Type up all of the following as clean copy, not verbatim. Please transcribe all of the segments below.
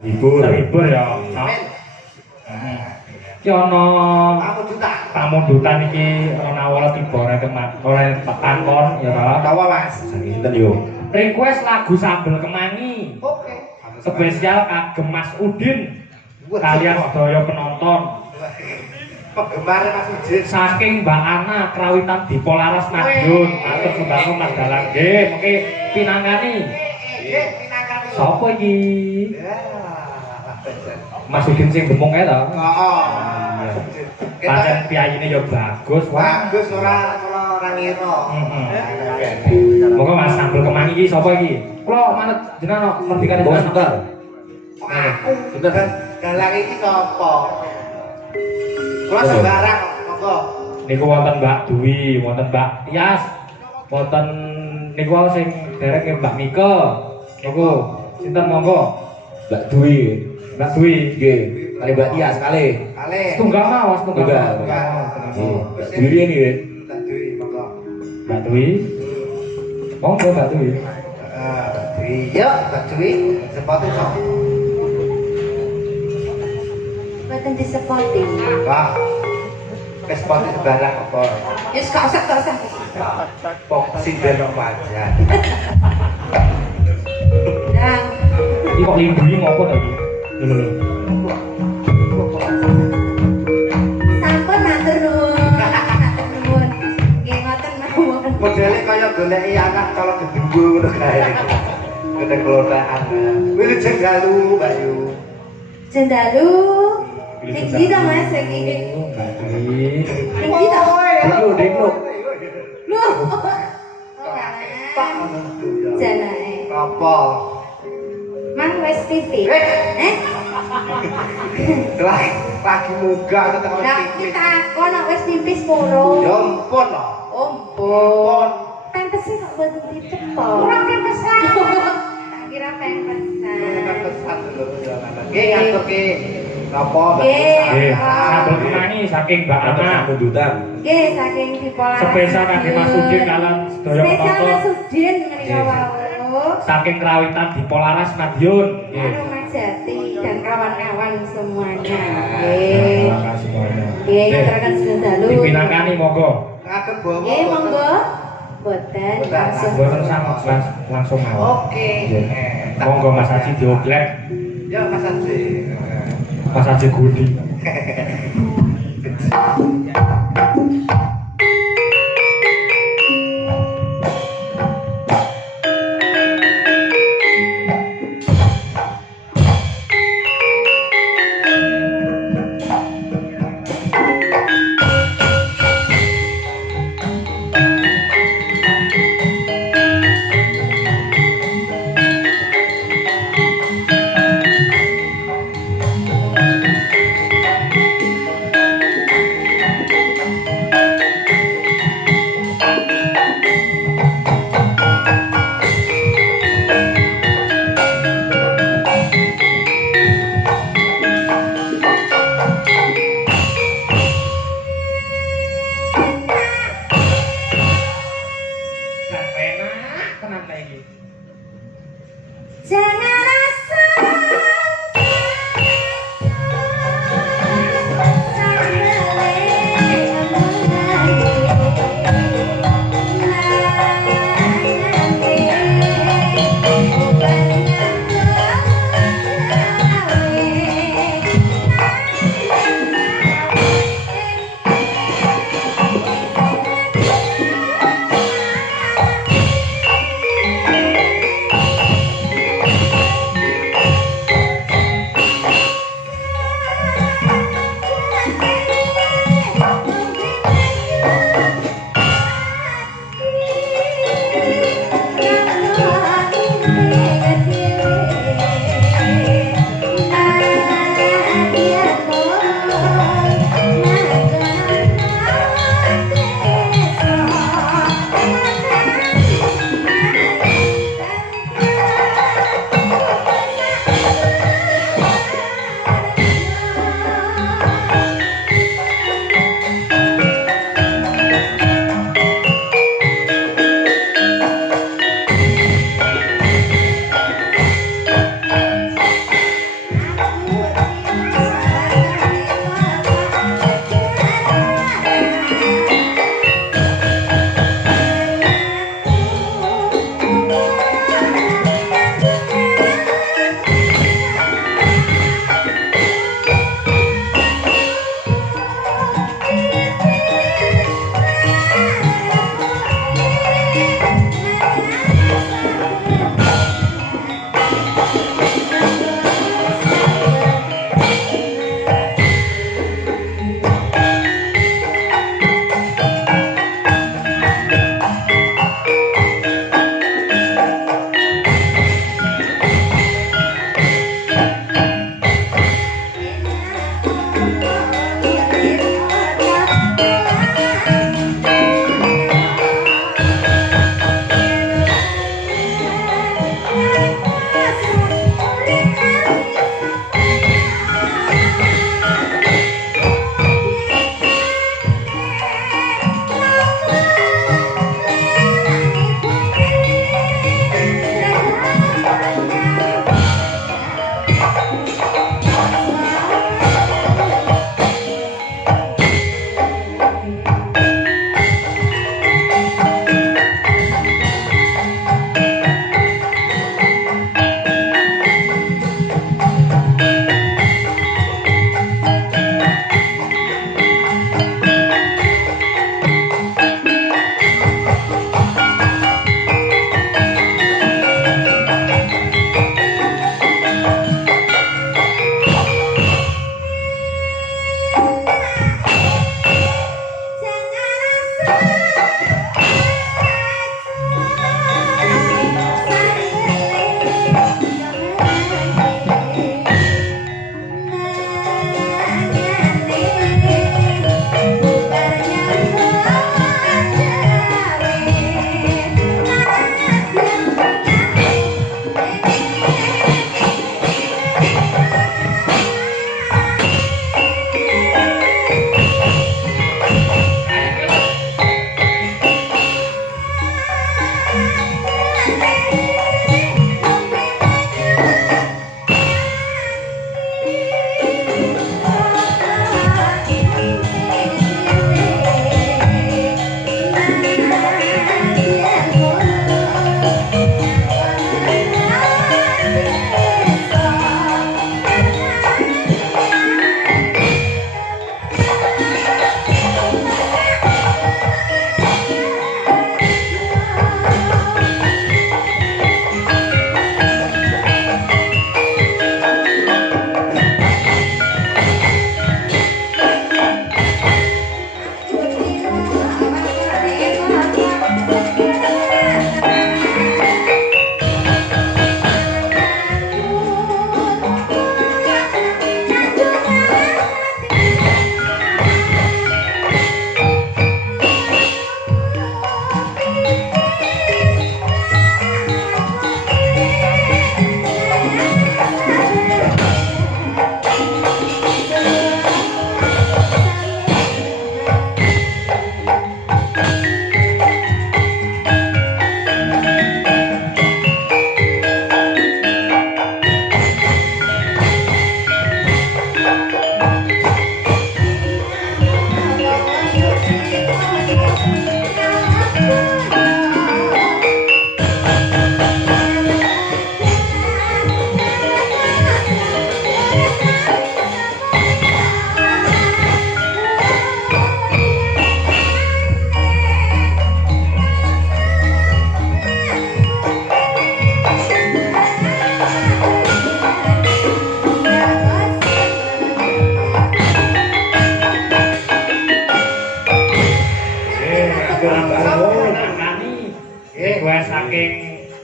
Terhibur ya. Ki ana pamundutan iki ana awal tiba ora takon ya ta. Tawa Mas. Sinten yo? Request lagu Sambel Kemangi. Oke. Spesial kagem Mas Udin. Kalian sedaya penonton. Penggemar Mas Udin. Saking Mbak Ana Krawitan di Polaras Madiun. Atur sembahku Mas Dalang nggih, mengki pinangani. Pinangani. Sopo iki? Ya. Mas Udin sing gemung ya ta? Heeh. Pancen piyayine ya bagus. Bagus ora ngira. Heeh. Monggo Mas Sambel Kemangi iki sapa iki? Kula manut jenengan merdekane Bos sebentar. Aku bener galang iki sapa? Kula sembarang monggo. Niku wonten Mbak Dwi, wonten Mbak Tias, wonten niku wae sing derek Mbak Mika. Niku sinten monggo? Mbak Dwi. Mbak Dwi. Nggih. Kali Mbak Tias kali. Kali. Setunggal mau, setunggal. Mbak Dwi ini ya. Tak duwi monggo. Mbak Dwi. Monggo Mbak Dwi. Iya, tak duwi sepatu sok. Mboten disepoti. Wah. Sepatu sembarang apa? Wis gak usah. Pok sinden kok wajan. Nah, Iki kok limbui ngopo ta iki? Lho lho. sampun matur nuwun. Matur nuwun. Nggih ngoten mawon. Modele kaya goleki anak kalau gedembu ngono kae. Kene kelotaan. Wis jenggalu, Mbak Yu. Jendalu. Ning ndi to Mas iki? Mbak Dwi. Ning ndi to? Dekno. Lho. Janane. Apa? Mang wis TV. Lagi munggah ke tengah Lah TV. takon nek wis TV sepuro. Ya ampun loh. Ampun. Pempese kok mboten dicepo. Ora pempesan. Tak kira pempesan. Pesan dulu jalanan. Nggih ngaturke napa Nggih, Sambel Kemangi saking Mbak Ana. Kedutan. Nggih, saking Dipolaras. Spesial kangge Mas Udin kalian sedaya Spesial penonton. Mas Udin menika wau. Saking Krawitan di Polaras Madiun. Nggih. Anu Mas Jati dan kawan-kawan semuanya. Terima Nggih. kasih semuanya. Nggih, ngaturaken sedalu. Dipinangkani monggo. ngagem bawa. Nggih, monggo. Boten langsung. Mboten langsung mawon. Oke. Nggih. Monggo Mas Haji dioglek. Ya Mas Haji. Mas Haji Gudi.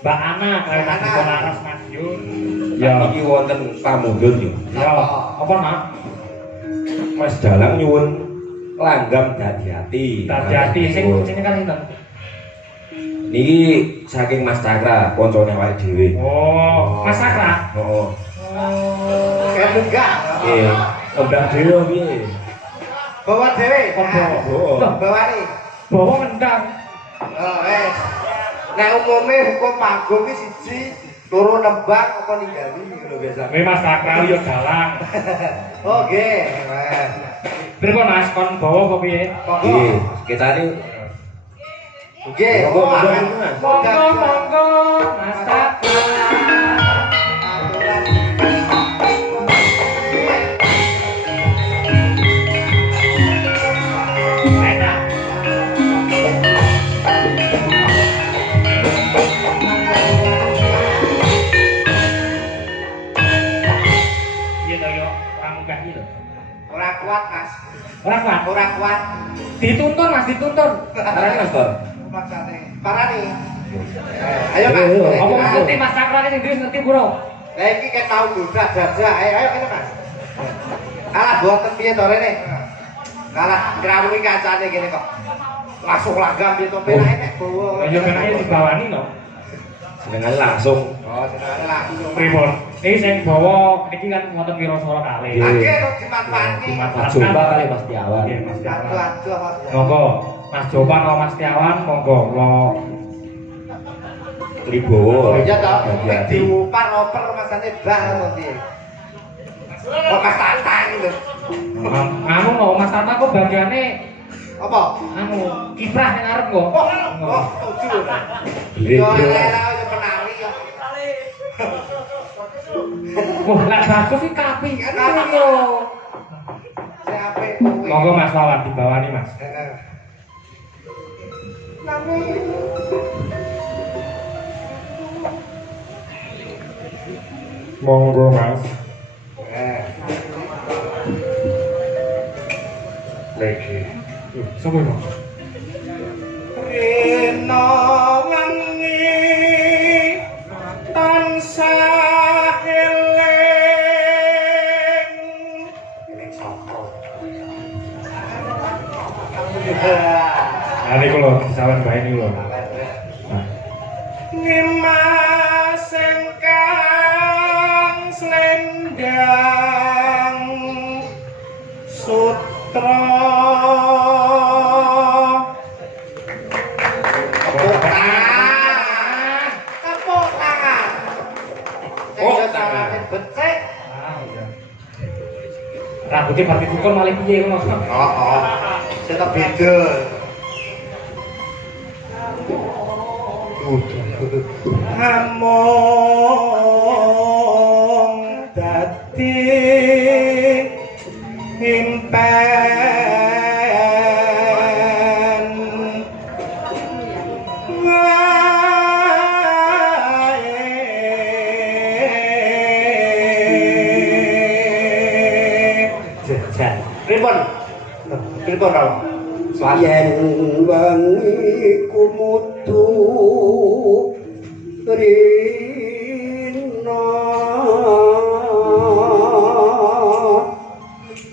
Mbak Ana kalian Mbak Ana. Mas Laras Madiun. Ya iki wonten pamundhut yo. Ya, apa nak? Mas Dalang nyuwun langgam dadi-ati. Hati-hati sing kan sinten? Niki saking Mas Cakra, koncone awake dhewe. Oh, Mas Sakra. Heeh. Kayak enggak. Nggih, kembang dhewe piye? Bawa dewe. Oh. Bawa nih. Bawa ngendang. Oh, nek umume hukum panggung iki siji turu nembang apa ninggali lho biasa. Kuwi Mas Sakra yo dalang. Oh, nggih. Pripun Mas kon bawa apa piye? Nggih, ketane Nggih. Monggo Mas Sakra. Ora kuat, Mas. Ora kuat. Ora kuat. Dituntun Mas, dituntun. arane Mas Tor. Maksane. Parani. Ayo, Mas. Apa ngerti Mas Sakra iki Inggris ngerti bro? Lah iki ket tau goda jajah. Ayo kene, Mas. Kalah boten piye to rene? Kalah ngrawuhi kancane kene kok. Langsung langgam piye to penake nek bawa. Ya penake dibawani no. Senengane langsung. Oh, senengane langsung. Pripun? Iki sing bawa niki kan wonten wiraswara kalih. Akhir kok dimanfaatke. Mas Jopa kali Mas Tiawan. Nggih, Mas Tiawan. Aduh, Mas. Monggo Mas Jopa atau Mas Tiawan monggo kula Tribowo. Iya toh, Hati-hati. diupar oper masane bah nanti. Kok Mas Tatang lho. anu no Mas Tata kok bagiane Apa? anu kiprah ning arep kok. Oh, tujuh. Beli Yo beli. lela yo penari yo. Wah, lek bagus iki kapi. Kapi yo. Sing apik kuwi. Monggo Mas Wawan dibawani Mas. Heeh. Monggo Mas. Lagi. Sopo itu? Rena wengi tansah eling. Eling sapa? Nah, niku lho, disawen bae niku lho. Ngemas engkang slendang sutra tepuk tangan becek. Rambutnya pati tukul malah piye ngono. Oh, tetep beda. Among dadi impen jajan pripun pripun kau yen wengi kumutu rina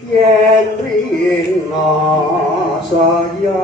yen rina saya